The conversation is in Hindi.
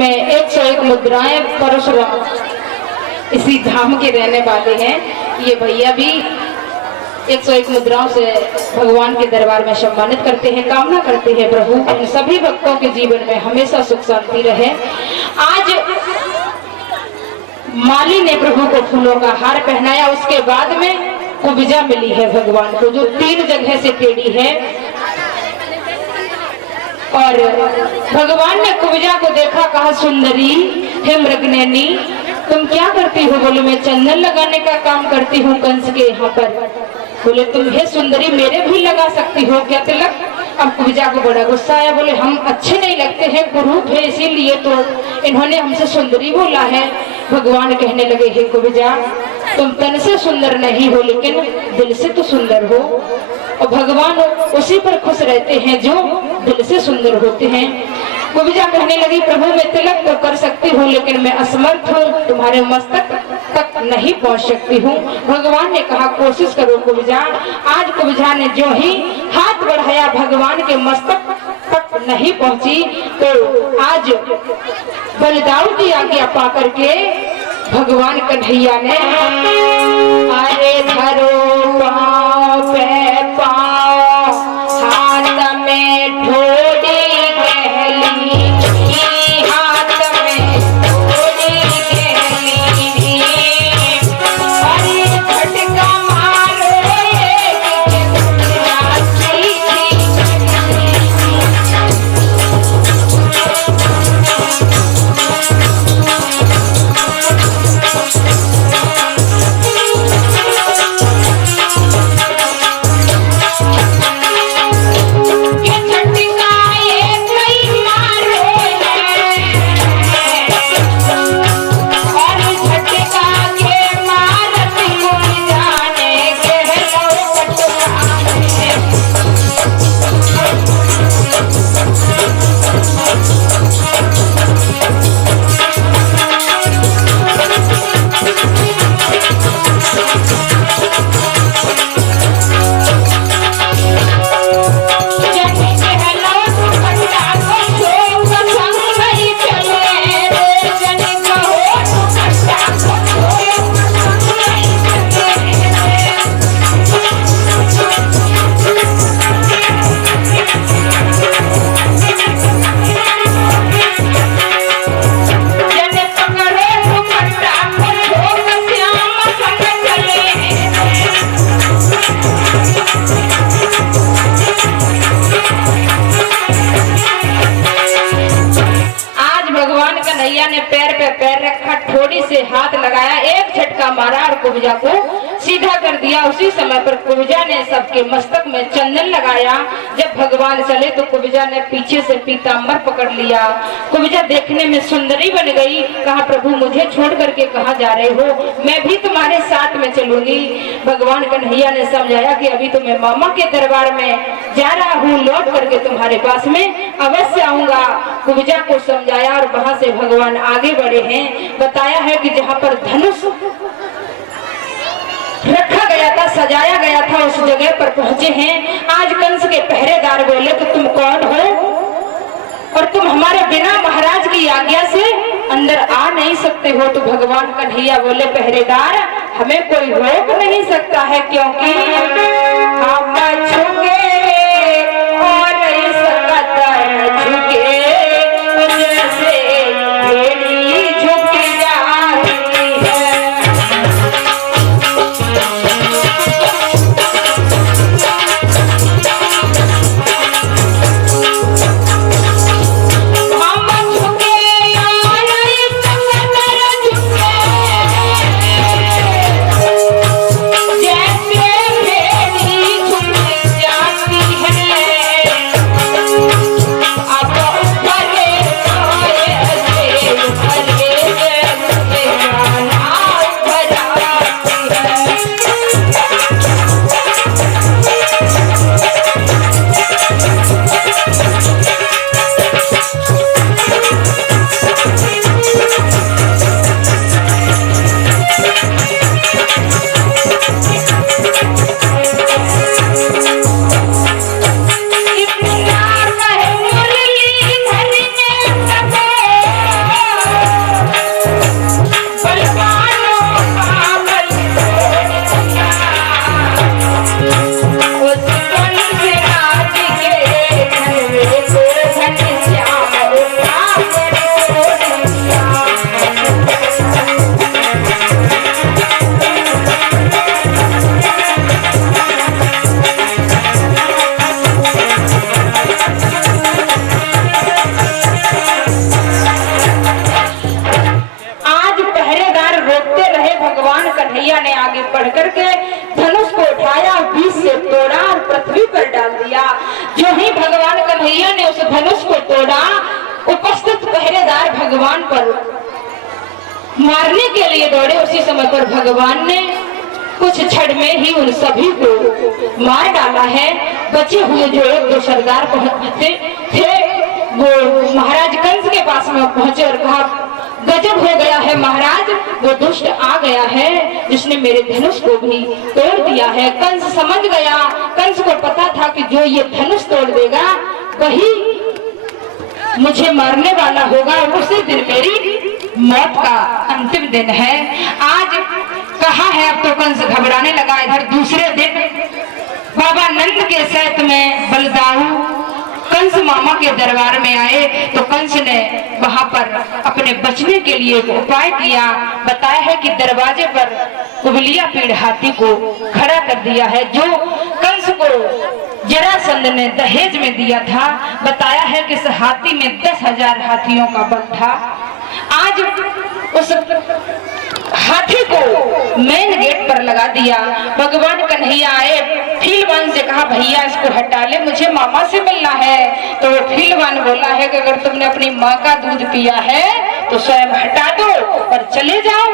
में 101 मुद्राएं परशुराम इसी धाम के रहने वाले हैं। ये भैया भी 101 मुद्राओं से भगवान के दरबार में सम्मानित करते हैं। कामना करते हैं प्रभु इन सभी भक्तों के जीवन में हमेशा सुख शांति रहे। आज माली ने प्रभु को फूलों का हार पहनाया, उसके बाद में कुब्जा मिली है भगवान को, जो 3 जगह से टेढ़ी है। और भगवान ने कुब्जा को देखा, कहा सुंदरी हे मृगनयनी तुम क्या करती हो? बोले मैं चंदन लगाने का काम करती हूँ कंस के यहाँ पर। बोले तुम हे सुंदरी मेरे भी लगा सकती हो क्या तिलक? अब कुब्जा को बड़ा गुस्सा आया, बोले हम अच्छे नहीं लगते हैं, कुरूप है, इसीलिए तो इन्होंने हमसे सुंदरी बोला है। भगवान कहने लगे हे कुब्जा तुम तन से सुंदर नहीं हो लेकिन दिल से तो सुंदर हो, और भगवान उसी पर खुश रहते हैं जो दिल से सुंदर होते हैं। कुब्जा कहने लगी प्रभु मैं तिलक तो कर सकती हूँ लेकिन मैं असमर्थ हूँ, तुम्हारे मस्तक तक नहीं पहुँच सकती हूँ। भगवान ने कहा कोशिश करो कुब्जा। आज कुब्जा ने जो ही हाथ बढ़ाया भगवान के मस्तक तक नहीं पहुँची, तो आज बलिदान की आज्ञा पा करके भगवान कन्हैया ने अरे धरो पाँव पे पाँव हाथ में ठोड़ी गहली, हाथ में ठोड़ी गहली, अरे झटका मारो ने पैर पे पैर रखा, ठोड़ी से हाथ लगाया, एक झटका मारा और कुब्जा को सीधा कर दिया। उसी समय पर कुब्जा ने सबके मस्तक में चंदन लगाया। जब भगवान चले तो कुब्जा ने पीछे से पीतांबर पकड़ लिया। कुब्जा देखने में सुंदरी बन गई। कहा प्रभु मुझे छोड़ करके कहाँ जा रहे हो? मैं भी तुम्हारे साथ में चलूंगी। भगवान कन्हैया ने समझाया कि अभी तो मैं मामा के दरबार में जा रहा हूँ, लौट करके तुम्हारे पास में अवश्य आऊंगा। कुब्जा को समझाया और वहां से भगवान आगे बढ़े हैं। बताया है कि जहाँ पर धनुष रखा गया था, सजाया गया था, उस जगह पर पहुंचे हैं। आज कंस के पहरेदार बोले कि तुम कौन हो और तुम हमारे बिना महाराज की आज्ञा से अंदर आ नहीं सकते हो? तो भगवान कन्हैया बोले पहरेदार हमें कोई रोक नहीं सकता है, क्योंकि हम झुके और इस कदर झुके जैसे भेड़ी झुक जाती है। बढ़ करके धनुष को उठाया, बीच से तोड़ा और पृथ्वी पर डाल दिया। जो ही भगवान कन्हैया ने उस धनुष को तोड़ा, उपस्थित पहरेदार भगवान पर मारने के लिए दौड़े। उसी समय पर भगवान ने कुछ क्षण में ही उन सभी को मार डाला है। बचे हुए जो एक दो सरदार पहुंचते थे वो महाराज कंस के पास में पहुंचे और कहा, गजब हो गया है महाराज, वो दुष्ट आ गया है जिसने मेरे धनुष को भी तोड़ दिया है। कंस समझ गया, कंस को पता था कि जो ये धनुष तोड़ देगा वही मुझे मारने वाला होगा और उसी दिन मेरी मौत का अंतिम दिन है। आज कहा है, अब तो कंस घबराने लगा। इधर दूसरे दिन बाबा नंद के साथ में बलदाऊ कंस मामा के दरबार में आए तो कंस ने वहां पर अपने बचने के लिए एक उपाय किया। बताया है कि दरवाजे पर कुबलिया पीड़ हाथी को खड़ा कर दिया है, जो कंस को जरासंध ने दहेज में दिया था। बताया है कि इस हाथी में 10,000 हाथियों का बल था। आज उस हाथी को मेन गेट पर लगा दिया। भगवान कन्हैया आए, फीलवान से कहा, भैया इसको हटा ले, मुझे मामा से मिलना है। तो फीलवान बोला है कि अगर तुमने अपनी माँ का दूध पिया है तो स्वयं हटा दो और चले जाओ।